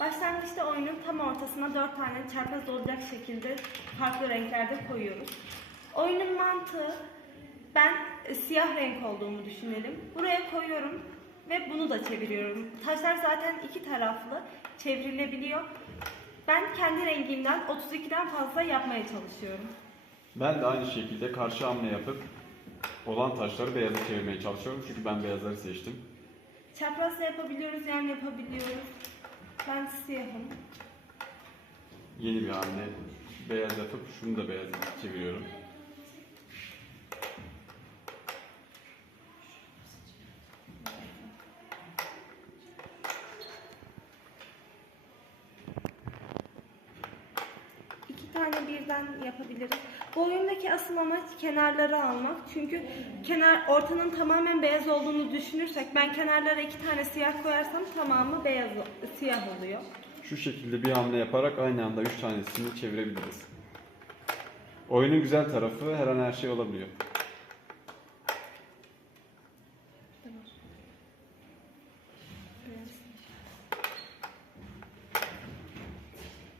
Başlangıçta oyunun tam ortasına 4 tane çarpaz olacak şekilde farklı renklerde koyuyoruz. Oyunun mantığı ben e, siyah renk olduğumu düşünelim. Buraya koyuyorum ve bunu da çeviriyorum. Taşlar zaten iki taraflı çevrilebiliyor. Ben kendi rengimden 32'den fazla yapmaya çalışıyorum. Ben de aynı şekilde karşı hamle yapıp olan taşları beyaza çevirmeye çalışıyorum. Çünkü ben beyazları seçtim. Çapraz da yapabiliyoruz, yan yapabiliyoruz. Ben siyahım. Yeni bir hamle beyaz yapıp şunu da beyaz çeviriyorum. iki tane birden yapabiliriz. Bu oyundaki asıl amaç kenarları almak. Çünkü kenar ortanın tamamen beyaz olduğunu düşünürsek ben kenarlara iki tane siyah koyarsam tamamı beyaz siyah oluyor. Şu şekilde bir hamle yaparak aynı anda üç tanesini çevirebiliriz. Oyunun güzel tarafı her an her şey olabiliyor.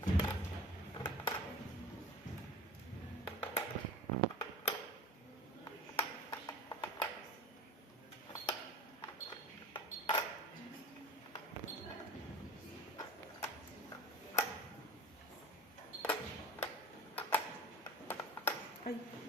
Thank you. Bye.